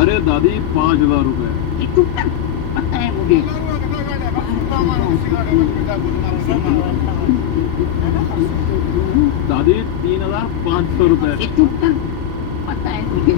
अरे दादी 5,000 रुपए पता है मुझे दादी 3,500 रुपए पता है मुझे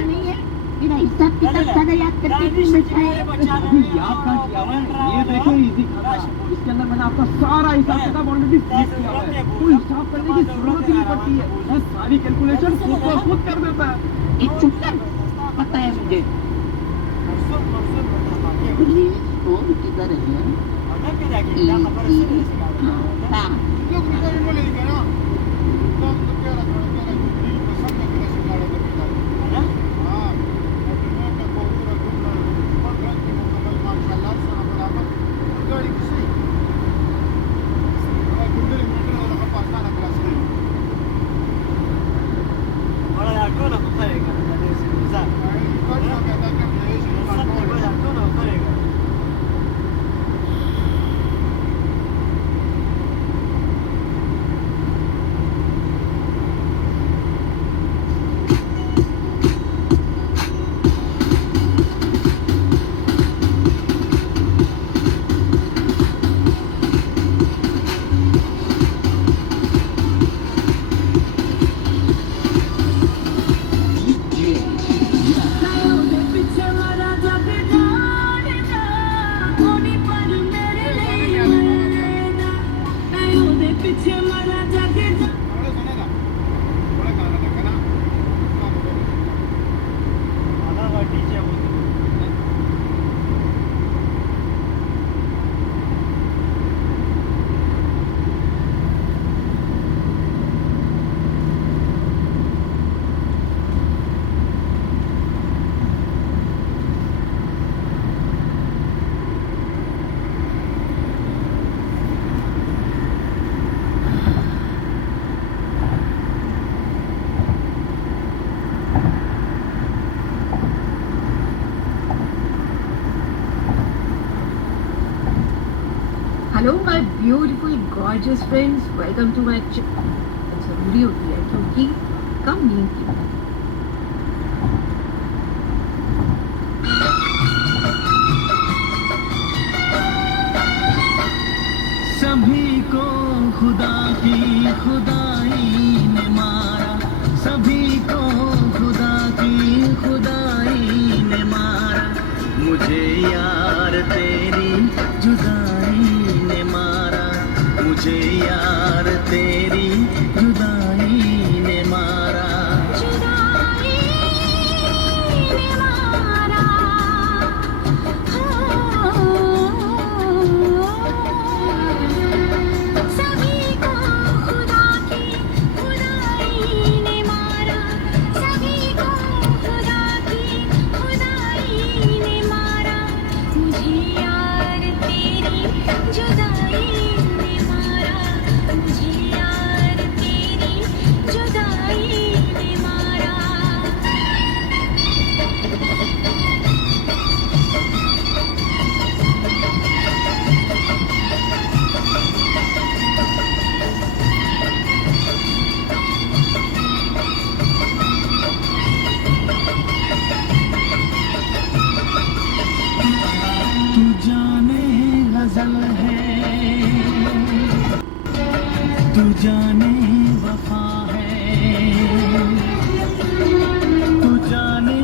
नहीं है मेरा हिसाब किताब सारा याद करके याद का किया है ये देखो इजी खाता इसके अंदर मैंने आपका सारा हिसाब किताब ऑलरेडी लिख किया है कोई हिसाब करने की जरूरत ही नहीं पड़ती है ये सारी कैलकुलेशन खुद कर देता है एक चुप कर पता है मुझे ये स्टोर किधर है hello my beautiful gorgeous friends, welcome to my channel. जरूरी होती है क्योंकि कम नींद की वजह से। सभी को खुदा की खुदाई ने मारा, सभी को खुदा की खुदाई ने मारा, मुझे यार तेरी जुदाई ने मारा, मुझे यार तेरी जुदाई ने मारा। जुदाई ने मारा, सभी को खुदा की खुदाई ने मारा, सभी को खुदा की खुदाई ने मारा, मुझे यार तेरी जुदाई ने मारा, मुझे यार तेरी जुदाई ने मारा। तू जाने गजल है, तू जाने वफा है, तू जाने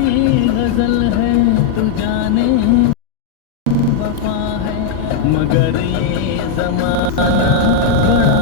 गजल है, तू जाने वफा है, मगर ये जमाना बड़ा